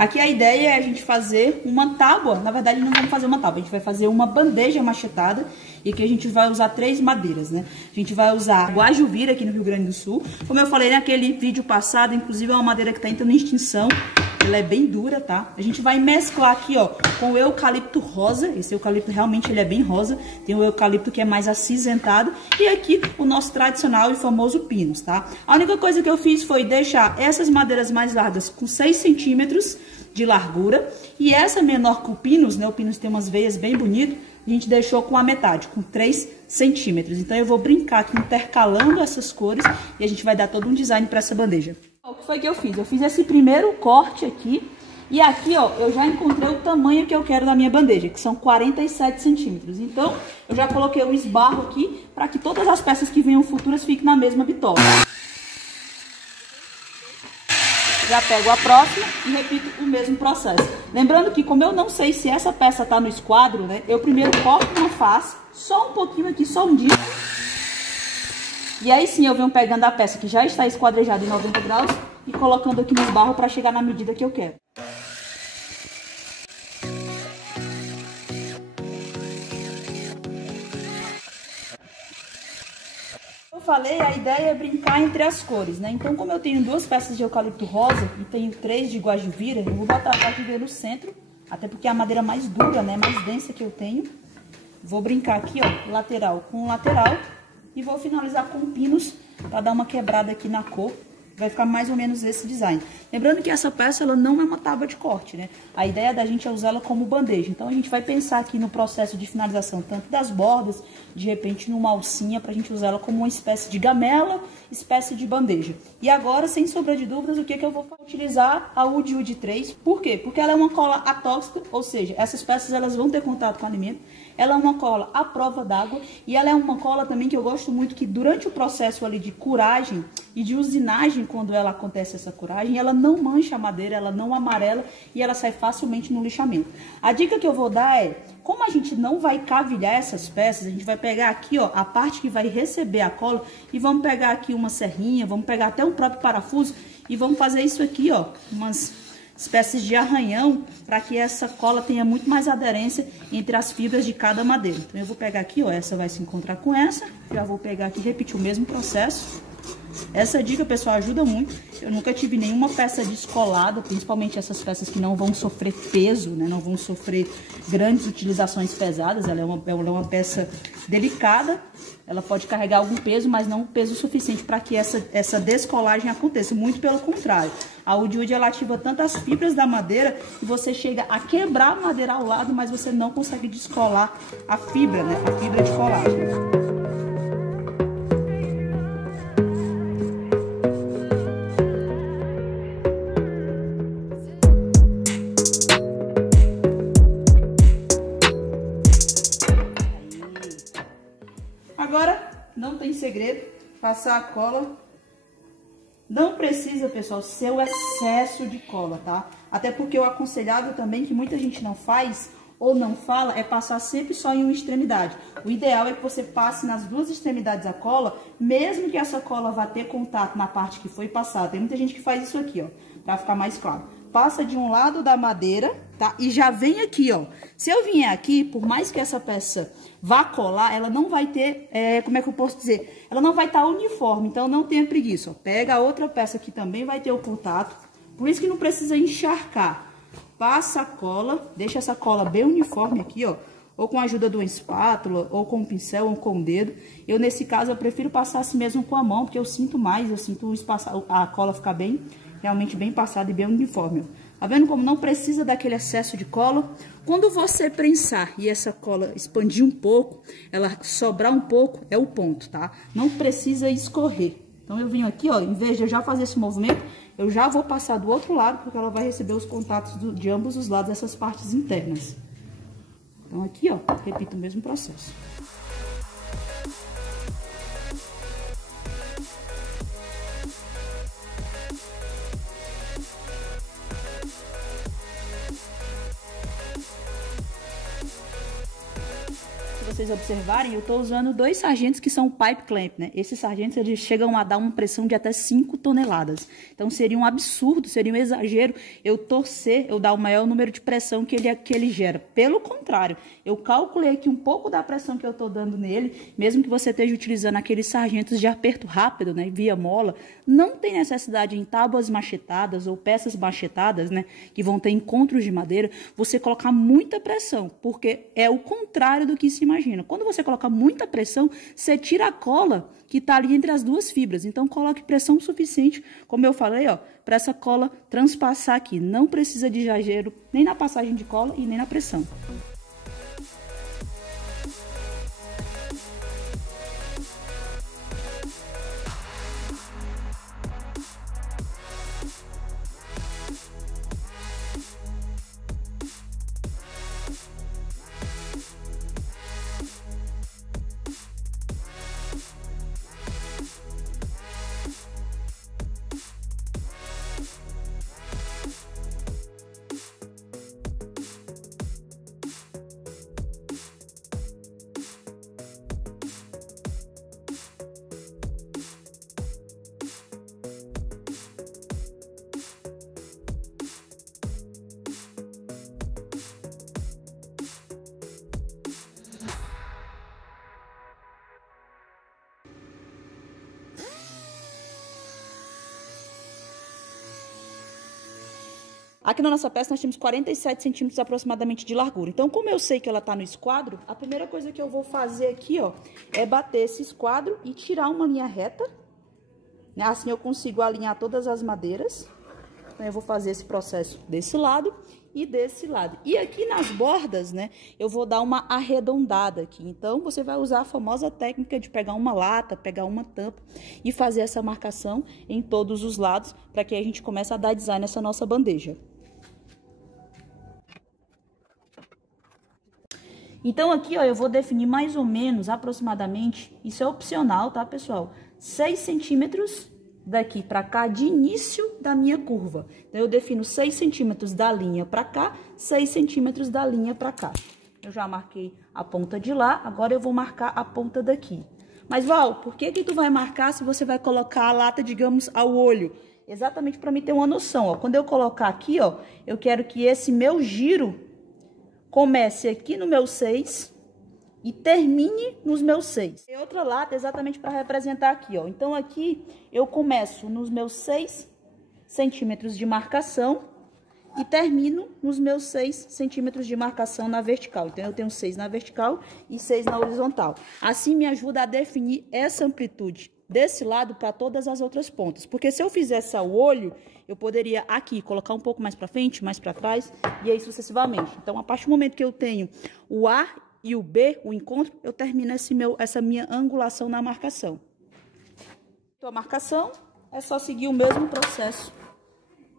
Aqui a ideia é a gente fazer uma tábua. Na verdade, não vamos fazer uma tábua, a gente vai fazer uma bandeja machetada. E aqui a gente vai usar 3 madeiras, né? A gente vai usar guajuvira aqui no Rio Grande do Sul. Como eu falei naquele vídeo passado, inclusive é uma madeira que tá entrando em extinção. Ela é bem dura, tá? A gente vai mesclar aqui, ó, com o eucalipto rosa. Esse eucalipto realmente ele é bem rosa. Tem o eucalipto que é mais acinzentado. E aqui o nosso tradicional e famoso pinus, tá? A única coisa que eu fiz foi deixar essas madeiras mais largas com 6 centímetros de largura. E essa menor que o pinus, né? O pinus tem umas veias bem bonitas. A gente deixou com a metade, com 3 centímetros. Então eu vou brincar aqui intercalando essas cores e a gente vai dar todo um design para essa bandeja. O que foi que eu fiz? Eu fiz esse primeiro corte aqui e aqui, ó, eu já encontrei o tamanho que eu quero da minha bandeja, que são 47 centímetros. Então eu já coloquei um esbarro aqui para que todas as peças que venham futuras fiquem na mesma bitola. Já pego a próxima e repito o mesmo processo. Lembrando que como eu não sei se essa peça tá no esquadro, né? Eu primeiro corto uma face, só um pouquinho aqui, só um dia. E aí sim eu venho pegando a peça que já está esquadrejada em 90 graus e colocando aqui no esbarro para chegar na medida que eu quero. Falei, a ideia é brincar entre as cores, né? Então, como eu tenho 2 peças de eucalipto rosa e tenho 3 de guajuvira, eu vou botar a guajuvira no centro, até porque é a madeira mais dura, né? Mais densa que eu tenho. Vou brincar aqui, ó, lateral com lateral e vou finalizar com pinos para dar uma quebrada aqui na cor. Vai ficar mais ou menos esse design. Lembrando que essa peça, ela não é uma tábua de corte, né? A ideia da gente é usá-la como bandeja. Então, a gente vai pensar aqui no processo de finalização, tanto das bordas, de repente numa alcinha, pra gente usar ela como uma espécie de gamela, espécie de bandeja. E agora, sem sombra de dúvidas, o que que eu vou utilizar? A Wood 3. Por quê? Porque ela é uma cola atóxica, ou seja, essas peças elas vão ter contato com o alimento. Ela é uma cola à prova d'água e ela é uma cola também que eu gosto muito, que durante o processo ali de curagem e de usinagem, quando ela acontece essa curagem, ela não mancha a madeira, ela não amarela e ela sai facilmente no lixamento. A dica que eu vou dar é, como a gente não vai cavilhar essas peças, a gente vai pegar aqui, ó, a parte que vai receber a cola e vamos pegar aqui uma serrinha, vamos pegar até um próprio parafuso e vamos fazer isso aqui, ó, umas espécies de arranhão, para que essa cola tenha muito mais aderência entre as fibras de cada madeira. Então eu vou pegar aqui, ó, essa vai se encontrar com essa, já vou pegar aqui e repetir o mesmo processo. Essa dica, pessoal, ajuda muito. Eu nunca tive nenhuma peça descolada, principalmente essas peças que não vão sofrer peso, né? Não vão sofrer grandes utilizações pesadas. Ela é uma peça delicada, ela pode carregar algum peso, mas não peso suficiente para que essa descolagem aconteça. Muito pelo contrário. A Wood ela ativa tanto as fibras da madeira que você chega a quebrar a madeira ao lado, mas você não consegue descolar a fibra, né? A fibra de colagem. Agora, não tem segredo, passar a cola. Não precisa, pessoal, ser o excesso de cola, tá? Até porque o aconselhável também, que muita gente não faz ou não fala, é passar sempre só em uma extremidade. O ideal é que você passe nas 2 extremidades a cola, mesmo que essa cola vá ter contato na parte que foi passada. Tem muita gente que faz isso aqui, ó, pra ficar mais claro. Passa de um lado da madeira, tá? E já vem aqui, ó. Se eu vier aqui, por mais que essa peça vá colar, ela não vai ter, como é que eu posso dizer? Ela não vai estar uniforme, então não tenha preguiça, ó. Pega a outra peça que também vai ter o contato, por isso que não precisa encharcar. Passa a cola, deixa essa cola bem uniforme aqui, ó. Ou com a ajuda de uma espátula, ou com um pincel, ou com o dedo. Eu, nesse caso, eu prefiro passar assim mesmo com a mão, porque eu sinto mais, eu sinto a cola ficar bem, realmente bem passada e bem uniforme, ó. Tá vendo como não precisa daquele excesso de cola? Quando você prensar e essa cola expandir um pouco, ela sobrar um pouco, é o ponto, tá? Não precisa escorrer. Então eu venho aqui, ó, em vez de eu já fazer esse movimento, eu já vou passar do outro lado, porque ela vai receber os contatos de ambos os lados dessas partes internas. Então aqui, ó, repito o mesmo processo. Se vocês observarem, eu estou usando 2 sargentos que são pipe clamp, né? Esses sargentos, eles chegam a dar uma pressão de até 5 toneladas. Então, seria um absurdo, seria um exagero eu dar o maior número de pressão que ele gera. Pelo contrário, eu calculei aqui um pouco da pressão que eu estou dando nele, mesmo que você esteja utilizando aqueles sargentos de aperto rápido, né? Via mola, não tem necessidade em tábuas machetadas ou peças machetadas, né? Que vão ter encontros de madeira, você colocar muita pressão, porque é o contrário do que se imagina. Quando você coloca muita pressão, você tira a cola que está ali entre as duas fibras. Então, coloque pressão suficiente, como eu falei, ó, para essa cola transpassar aqui. Não precisa de exagero nem na passagem de cola e nem na pressão. Aqui na nossa peça nós temos 47 centímetros aproximadamente de largura. Então, como eu sei que ela está no esquadro, a primeira coisa que eu vou fazer aqui, ó, é bater esse esquadro e tirar uma linha reta. Né? Assim eu consigo alinhar todas as madeiras. Então, eu vou fazer esse processo desse lado e desse lado. E aqui nas bordas, né, eu vou dar uma arredondada aqui. Então, você vai usar a famosa técnica de pegar uma lata, pegar uma tampa e fazer essa marcação em todos os lados, para que a gente comece a dar design nessa nossa bandeja. Então, aqui, ó, eu vou definir mais ou menos, aproximadamente, isso é opcional, tá, pessoal? 6 centímetros daqui pra cá, de início da minha curva. Então, eu defino 6 centímetros da linha pra cá, 6 centímetros da linha pra cá. Eu já marquei a ponta de lá, agora eu vou marcar a ponta daqui. Mas, Val, por que que tu vai marcar se você vai colocar a lata, digamos, ao olho? Exatamente para mim ter uma noção, ó. Quando eu colocar aqui, ó, eu quero que esse meu giro comece aqui no meu 6 e termine nos meus 6. Tem outra lata exatamente para representar aqui, ó. Então, aqui eu começo nos meus 6 centímetros de marcação e termino nos meus 6 centímetros de marcação na vertical. Então, eu tenho 6 na vertical e 6 na horizontal. Assim, me ajuda a definir essa amplitude desse lado para todas as outras pontas. Porque se eu fizesse ao olho, eu poderia aqui colocar um pouco mais para frente, mais para trás, e aí sucessivamente. Então, a partir do momento que eu tenho o A e o B, o encontro, eu termino essa minha angulação na marcação. Então, a marcação é só seguir o mesmo processo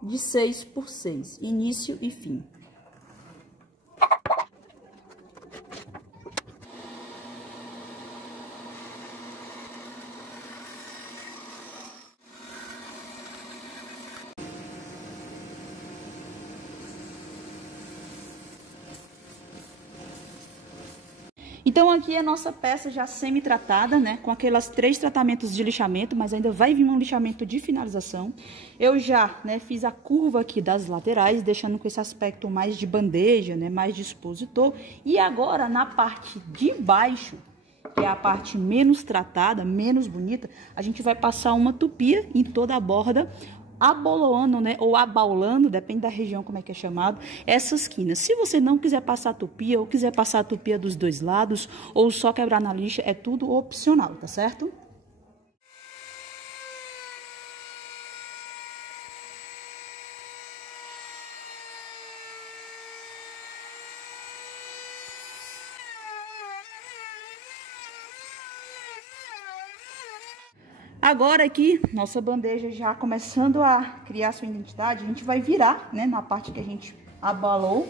de 6 por 6, início e fim. Então, aqui é a nossa peça já semi-tratada, né? Com aquelas 3 tratamentos de lixamento, mas ainda vai vir um lixamento de finalização. Eu já, né, fiz a curva aqui das laterais, deixando com esse aspecto mais de bandeja, né? Mais de expositor. E agora, na parte de baixo, que é a parte menos tratada, menos bonita, a gente vai passar uma tupia em toda a borda, aboloando, né, ou abaulando, depende da região como é que é chamado, essas quinas. Se você não quiser passar tupia, ou quiser passar a tupia dos dois lados, ou só quebrar na lixa, é tudo opcional, tá certo? Agora aqui, nossa bandeja já começando a criar sua identidade, a gente vai virar, né, na parte que a gente abalou,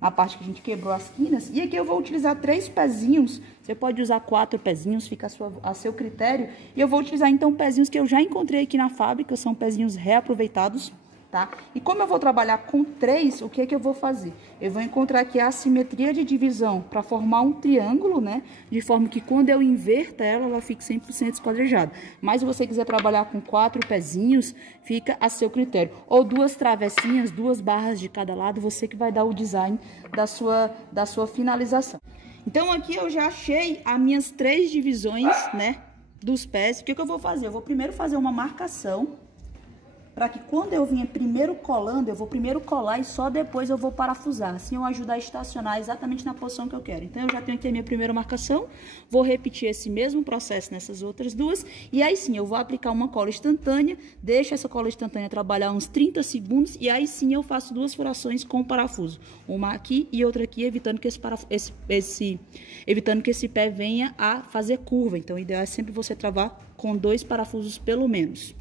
na parte que a gente quebrou as quinas. E aqui eu vou utilizar 3 pezinhos, você pode usar 4 pezinhos, fica a seu critério. E eu vou utilizar então pezinhos que eu já encontrei aqui na fábrica, são pezinhos reaproveitados, tá? E como eu vou trabalhar com 3, o que é que eu vou fazer? Eu vou encontrar aqui a assimetria de divisão para formar um triângulo, né? De forma que quando eu inverta ela, ela fique 100% esquadrejada. Mas se você quiser trabalhar com 4 pezinhos, fica a seu critério. Ou 2 travessinhas, 2 barras de cada lado, você que vai dar o design da sua finalização. Então aqui eu já achei as minhas 3 divisões, né? Dos pés. O que eu vou fazer? Eu vou primeiro fazer uma marcação, para que quando eu vier primeiro colando, eu vou primeiro colar e só depois eu vou parafusar. Assim eu ajudo a estacionar exatamente na posição que eu quero. Então eu já tenho aqui a minha primeira marcação, vou repetir esse mesmo processo nessas outras 2, e aí sim eu vou aplicar uma cola instantânea, deixo essa cola instantânea trabalhar uns 30 segundos, e aí sim eu faço 2 furações com parafuso. Uma aqui e outra aqui, evitando que esse pé venha a fazer curva. Então o ideal é sempre você travar com 2 parafusos pelo menos.